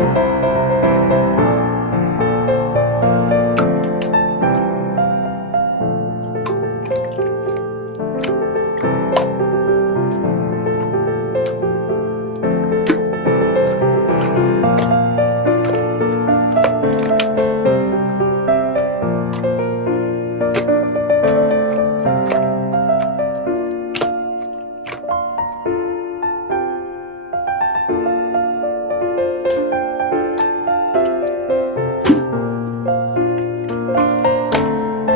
thank you